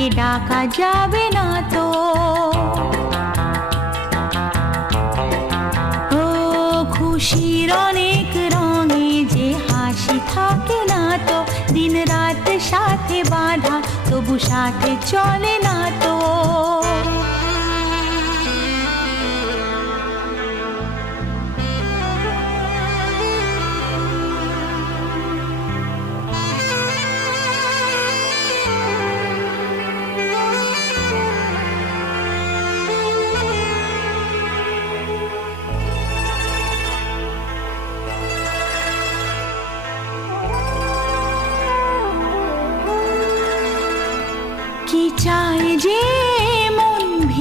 তাকে ডাকা যাবে না তো। ও খুশির অনেক রঙে যে হাসি থাকে না তো, দিন রাত সাথে বাঁধা তবু সাথে চলে না তো।